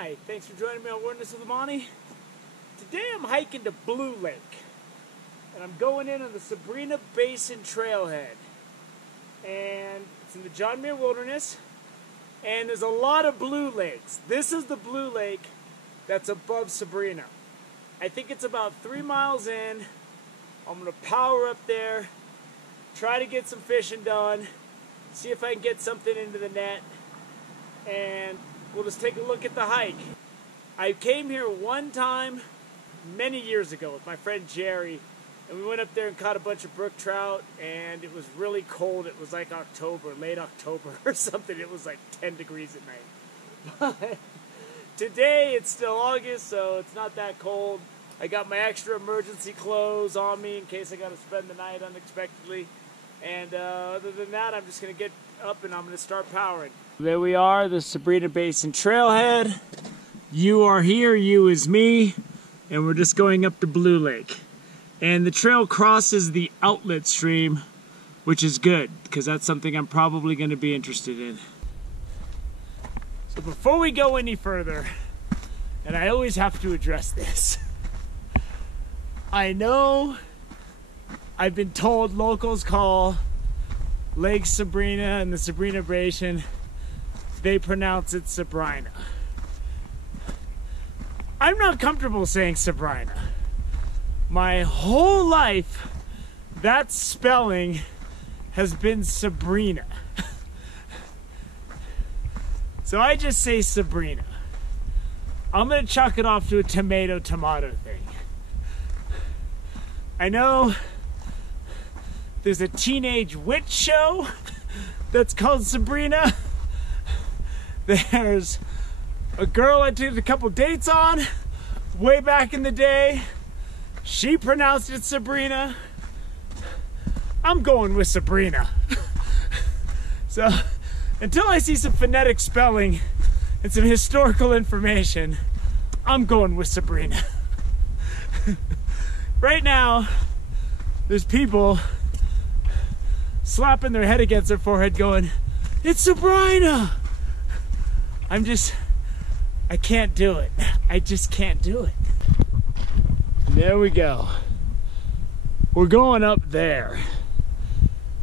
Hi, thanks for joining me on Wilderness with Monty. Today I'm hiking to Blue Lake, and I'm going in on the Sabrina Basin Trailhead. And it's in the John Muir Wilderness, and there's a lot of blue lakes. This is the blue lake that's above Sabrina. I think it's about 3 miles in. I'm going to power up there, try to get some fishing done, see if I can get something into the net, and we'll just take a look at the hike. I came here one time many years ago with my friend Jerry, and we went up there and caught a bunch of brook trout, and it was really cold. It was like October, late October or something. It was like 10 degrees at night. But today it's still August, so it's not that cold. I got my extra emergency clothes on me in case I got to spend the night unexpectedly. And other than that, I'm just going to get up and I'm going to start powering. There we are, the Sabrina Basin Trailhead. You are here, you is me, and we're just going up to Blue Lake. And the trail crosses the outlet stream, which is good, because that's something I'm probably going to be interested in. So before we go any further, and I always have to address this, I know I've been told locals call Lake Sabrina and the Sabrina Basin, they pronounce it Sabrina. I'm not comfortable saying Sabrina. My whole life, that spelling has been Sabrina. So I just say Sabrina. I'm gonna chalk it off to a tomato thing. I know there's a teenage witch show that's called Sabrina. There's a girl I took a couple dates on way back in the day. She pronounced it Sabrina. I'm going with Sabrina. So until I see some phonetic spelling and some historical information, I'm going with Sabrina. Right now, there's people slapping their head against their forehead going, "It's Sabrina!" I can't do it. I just can't do it. There we go. We're going up there.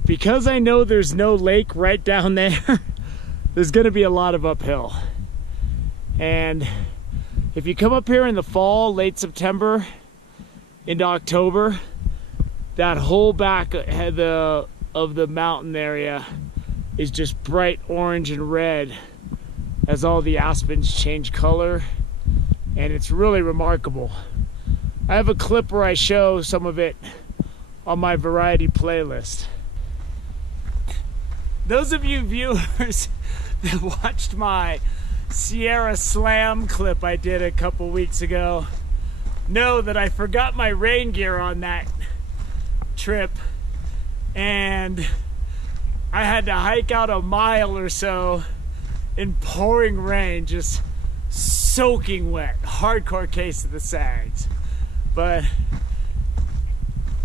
Because I know there's no lake right down there, there's gonna be a lot of uphill. And if you come up here in the fall, late September into October, that whole back of the mountain area is just bright orange and red as all the aspens change color, and it's really remarkable. I have a clip where I show some of it on my variety playlist. Those of you viewers that watched my Sierra Slam clip I did a couple weeks ago know that I forgot my rain gear on that trip, and I had to hike out a mile or so in pouring rain, just soaking wet. Hardcore case of the Sags. But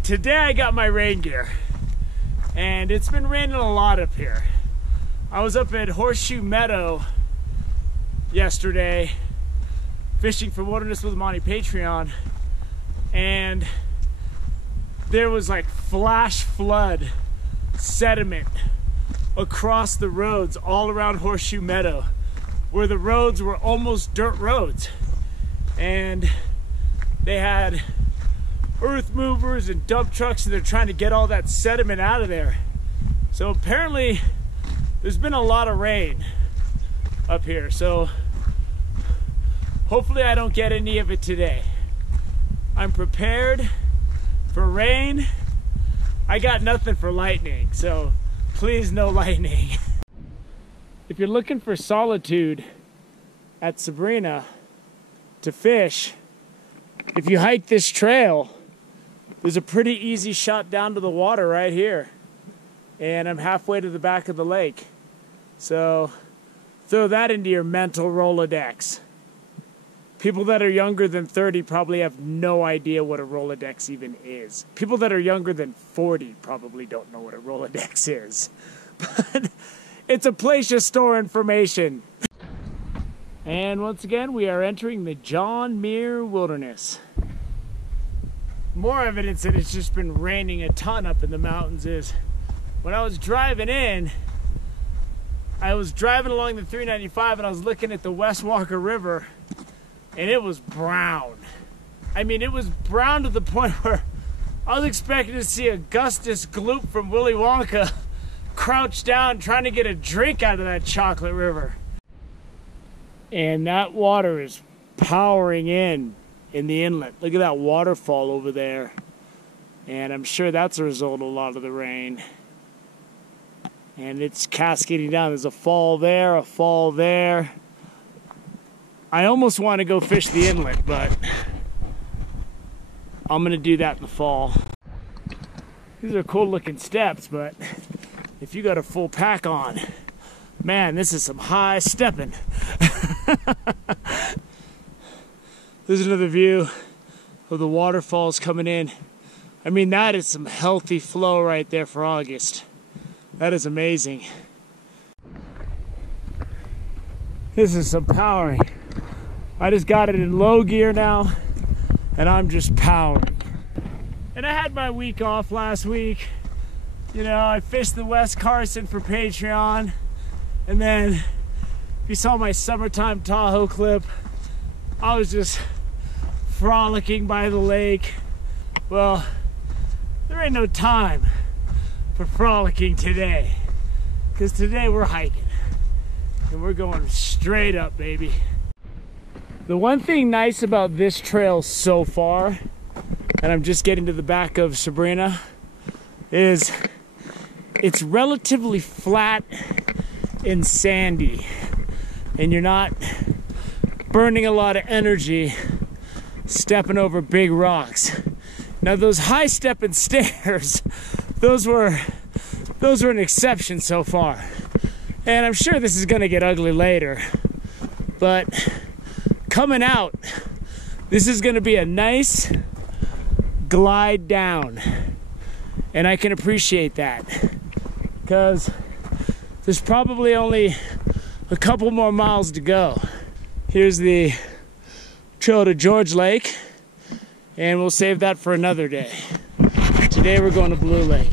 today I got my rain gear, and it's been raining a lot up here. I was up at Horseshoe Meadow yesterday fishing for Wilderness with Monty Patreon, and there was like flash flood sediment across the roads all around Horseshoe Meadow, where the roads were almost dirt roads, and they had earth movers and dump trucks, and they're trying to get all that sediment out of there. So apparently there's been a lot of rain up here, so hopefully I don't get any of it today. I'm prepared for rain. I got nothing for lightning, so please no lightning. If you're looking for solitude at Sabrina to fish, if you hike this trail, there's a pretty easy shot down to the water right here. And I'm halfway to the back of the lake. So throw that into your mental Rolodex. People that are younger than 30 probably have no idea what a Rolodex even is. People that are younger than 40 probably don't know what a Rolodex is. But it's a place you store information. And once again, we are entering the John Muir Wilderness. More evidence that it's just been raining a ton up in the mountains is when I was driving in, I was driving along the 395 and I was looking at the West Walker River and it was brown. I mean, it was brown to the point where I was expecting to see Augustus Gloop from Willy Wonka crouch down trying to get a drink out of that chocolate river. And that water is powering in the inlet. Look at that waterfall over there. And I'm sure that's a result of a lot of the rain. And it's cascading down. There's a fall there, a fall there. I almost want to go fish the inlet, but I'm going to do that in the fall. These are cool looking steps, but if you got a full pack on, man, this is some high stepping. There's another view of the waterfalls coming in. I mean, that is some healthy flow right there for August. That is amazing. This is some powering. I just got it in low gear now, and I'm just powering. And I had my week off last week. You know, I fished the West Carson for Patreon, and then if you saw my summertime Tahoe clip, I was just frolicking by the lake. Well, there ain't no time for frolicking today, because today we're hiking and we're going straight up, baby. The one thing nice about this trail so far, and I'm just getting to the back of Sabrina, is it's relatively flat and sandy, and you're not burning a lot of energy stepping over big rocks. Now those high stepping stairs, those were an exception so far. And I'm sure this is gonna get ugly later, but coming out, this is gonna be a nice glide down. And I can appreciate that, because there's probably only a couple more miles to go. Here's the trail to George Lake, and we'll save that for another day. Today we're going to Blue Lake.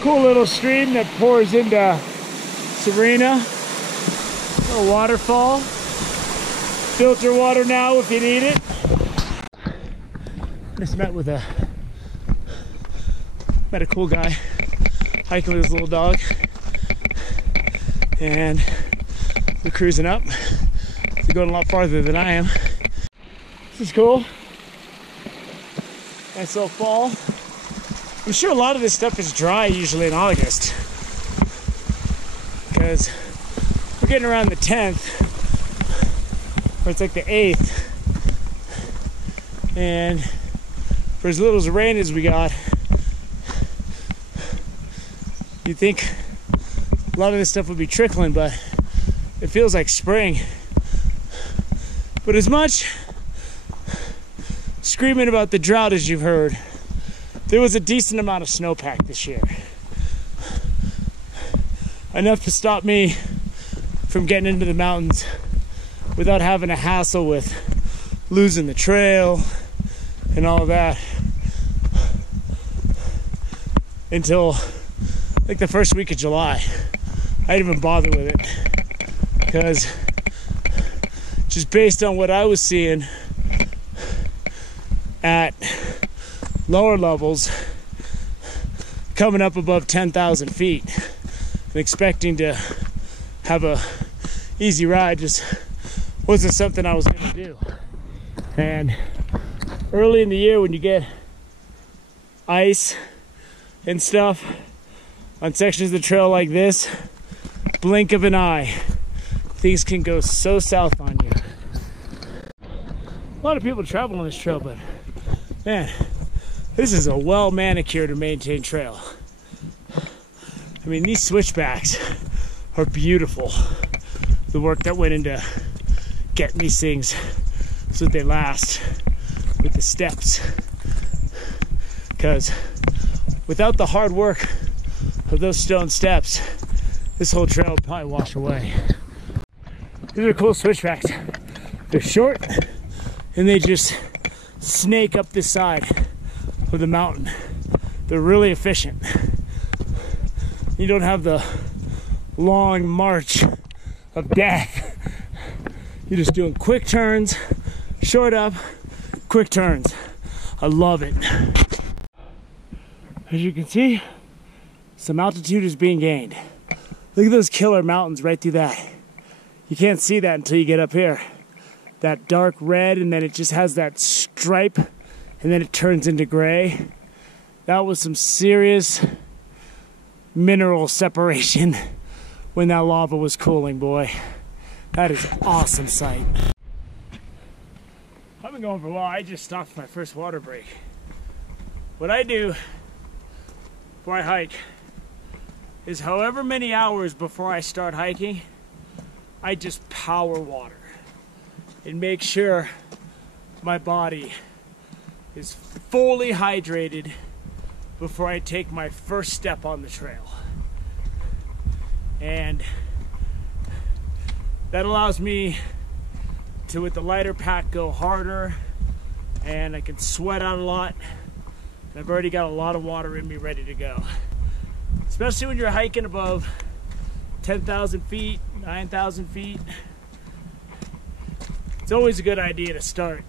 Cool little stream that pours into Sabrina. Little waterfall. Filter water now if you need it. Just met a cool guy hiking with his little dog, and we're cruising up. He's going a lot farther than I am. This is cool. Nice little fall. I'm sure a lot of this stuff is dry usually in August, because we're getting around the 10th, or it's like the 8th, and for as little as rain as we got, you'd think a lot of this stuff would be trickling, but it feels like spring. But as much screaming about the drought as you've heard, there was a decent amount of snowpack this year. Enough to stop me from getting into the mountains without having a hassle with losing the trail and all of that until like the first week of July. I didn't even bother with it, because just based on what I was seeing at lower levels, coming up above 10,000 feet and expecting to have a easy ride just wasn't something I was going to do. And early in the year, when you get ice and stuff on sections of the trail like this, blink of an eye, things can go so south on you. A lot of people travel on this trail, but man, this is a well manicured and maintained trail. I mean, these switchbacks are beautiful. The work that went into getting these things so that they last with the steps, because without the hard work of those stone steps, this whole trail would probably wash away. These are cool switchbacks. They're short and they just snake up this side of the mountain. They're really efficient. You don't have the long march of death. You're just doing quick turns, short up, quick turns. I love it. As you can see, some altitude is being gained. Look at those killer mountains right through that. You can't see that until you get up here. That dark red, and then it just has that stripe, and then it turns into gray. That was some serious mineral separation when that lava was cooling, boy. That is an awesome sight. I've been going for a while. I just stopped for my first water break. What I do before I hike is however many hours before I start hiking, I just power water and make sure my body is fully hydrated before I take my first step on the trail. And that allows me to, with the lighter pack, go harder, and I can sweat out a lot. And I've already got a lot of water in me ready to go. Especially when you're hiking above 10,000 feet, 9,000 feet. It's always a good idea to start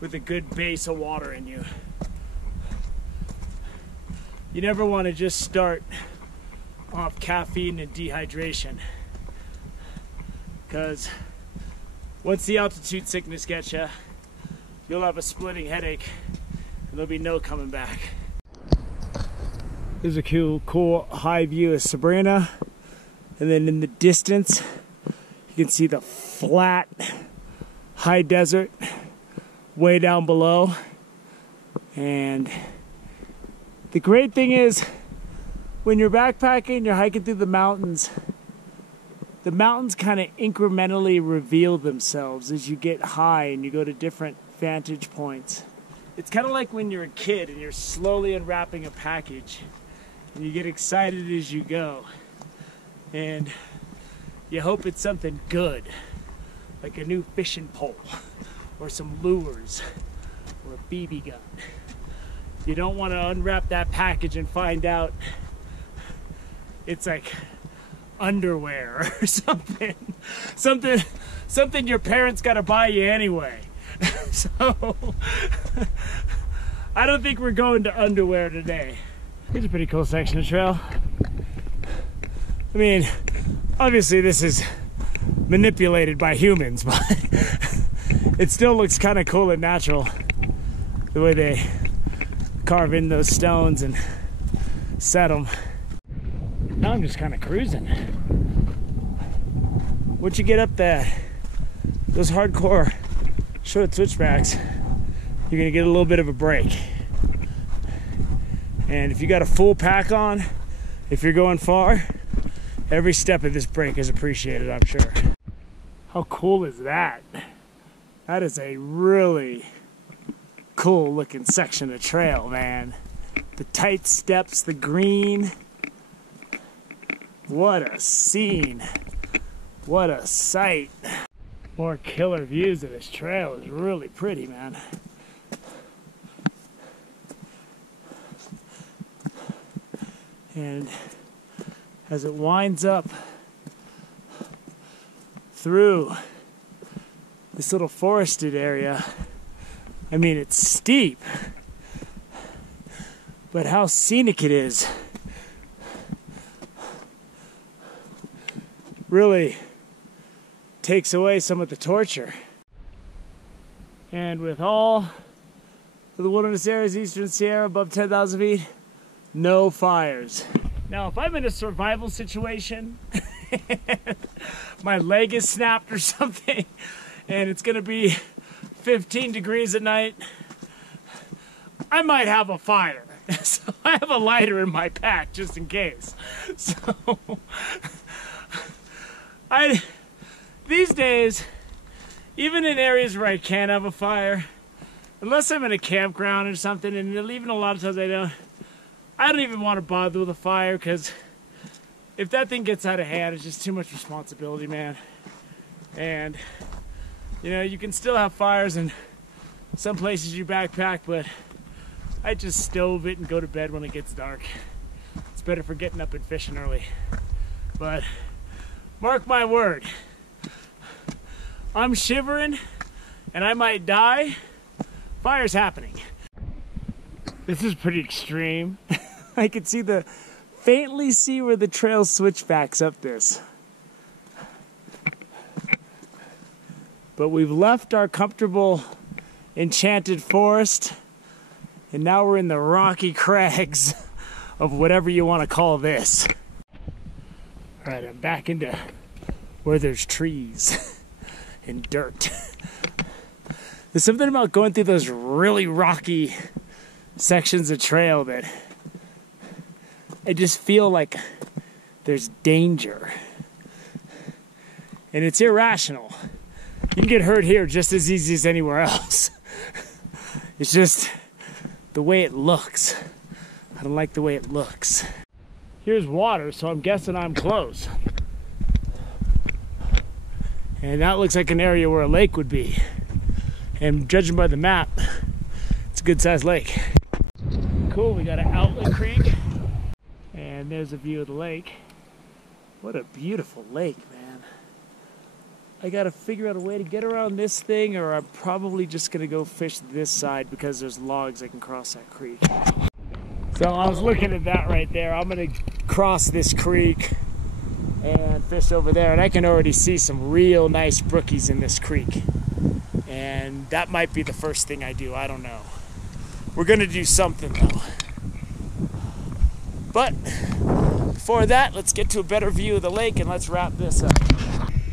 with a good base of water in you. You never want to just start off caffeine and dehydration, because once the altitude sickness gets you, you'll have a splitting headache and there'll be no coming back. There's a cool high view of Sabrina, and then in the distance you can see the flat high desert way down below. And the great thing is, when you're backpacking, you're hiking through the mountains kind of incrementally reveal themselves as you get high and you go to different vantage points. It's kind of like when you're a kid and you're slowly unwrapping a package and you get excited as you go, and you hope it's something good, like a new fishing pole or some lures or a BB gun. You don't want to unwrap that package and find out it's like underwear or something your parents got to buy you anyway. So I don't think we're going to underwear today. Here's a pretty cool section of trail. I mean, obviously this is manipulated by humans, but it still looks kind of cool and natural, the way they carve in those stones and set them. Now I'm just kind of cruising. Once you get up those hardcore short switchbacks, you're gonna get a little bit of a break. And if you got a full pack on, if you're going far, every step of this break is appreciated, I'm sure. How cool is that? That is a really cool looking section of trail, man. The tight steps, the green. What a scene. What a sight. More killer views of this trail. Is really pretty, man. And as it winds up through this little forested area, I mean, it's steep, but how scenic it is really takes away some of the torture. And with all of the wilderness areas, Eastern Sierra above 10,000 feet, no fires. Now, if I'm in a survival situation, my leg is snapped or something, and it's gonna be 15 degrees at night, I might have a fire. So I have a lighter in my pack just in case. So these days, even in areas where I can't have a fire, unless I'm in a campground or something, and even a lot of times I don't even want to bother with a fire, because if that thing gets out of hand, it's just too much responsibility, man. And you know, you can still have fires in some places you backpack, but I just stove it and go to bed when it gets dark. It's better for getting up and fishing early. But mark my word, I'm shivering and I might die. Fire's happening. This is pretty extreme. I can faintly see where the trail switchbacks up this. But we've left our comfortable enchanted forest, and now we're in the rocky crags of whatever you want to call this. All right, I'm back into where there's trees and dirt. There's something about going through those really rocky sections of trail that I just feel like there's danger. And it's irrational. You can get hurt here just as easy as anywhere else. It's just the way it looks. I don't like the way it looks. Here's water, so I'm guessing I'm close. And that looks like an area where a lake would be. And judging by the map, it's a good sized lake. Cool, we got an outlet creek. And there's a view of the lake. What a beautiful lake, man. I gotta figure out a way to get around this thing, or I'm probably just gonna go fish this side because there's logs I can cross that creek. So I was looking at that right there. I'm gonna cross this creek and fish over there, and I can already see some real nice brookies in this creek. And that might be the first thing I do, I don't know. We're gonna do something though. But before that, let's get to a better view of the lake and let's wrap this up.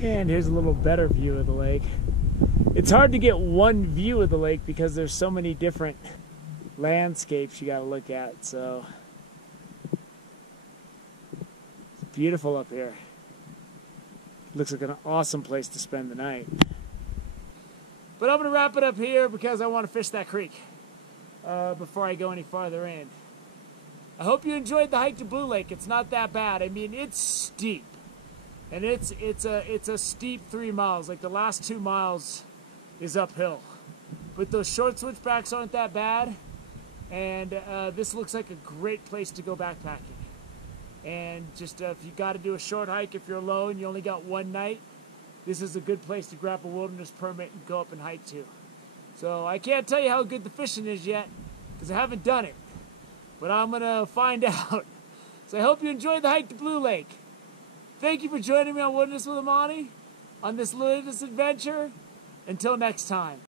And here's a little better view of the lake. It's hard to get one view of the lake because there's so many different landscapes you gotta look at, so it's beautiful up here. Looks like an awesome place to spend the night. But I'm gonna wrap it up here because I want to fish that creek before I go any farther in. I hope you enjoyed the hike to Blue Lake. It's not that bad. I mean, it's steep. And it's a steep 3 miles. Like the last 2 miles is uphill. But those short switchbacks aren't that bad. And this looks like a great place to go backpacking. And just if you got to do a short hike, if you're alone, you only got one night, this is a good place to grab a wilderness permit and go up and hike to. So I can't tell you how good the fishing is yet, because I haven't done it. But I'm going to find out. So I hope you enjoyed the hike to Blue Lake. Thank you for joining me on Wilderness with Amani on this latest adventure. Until next time.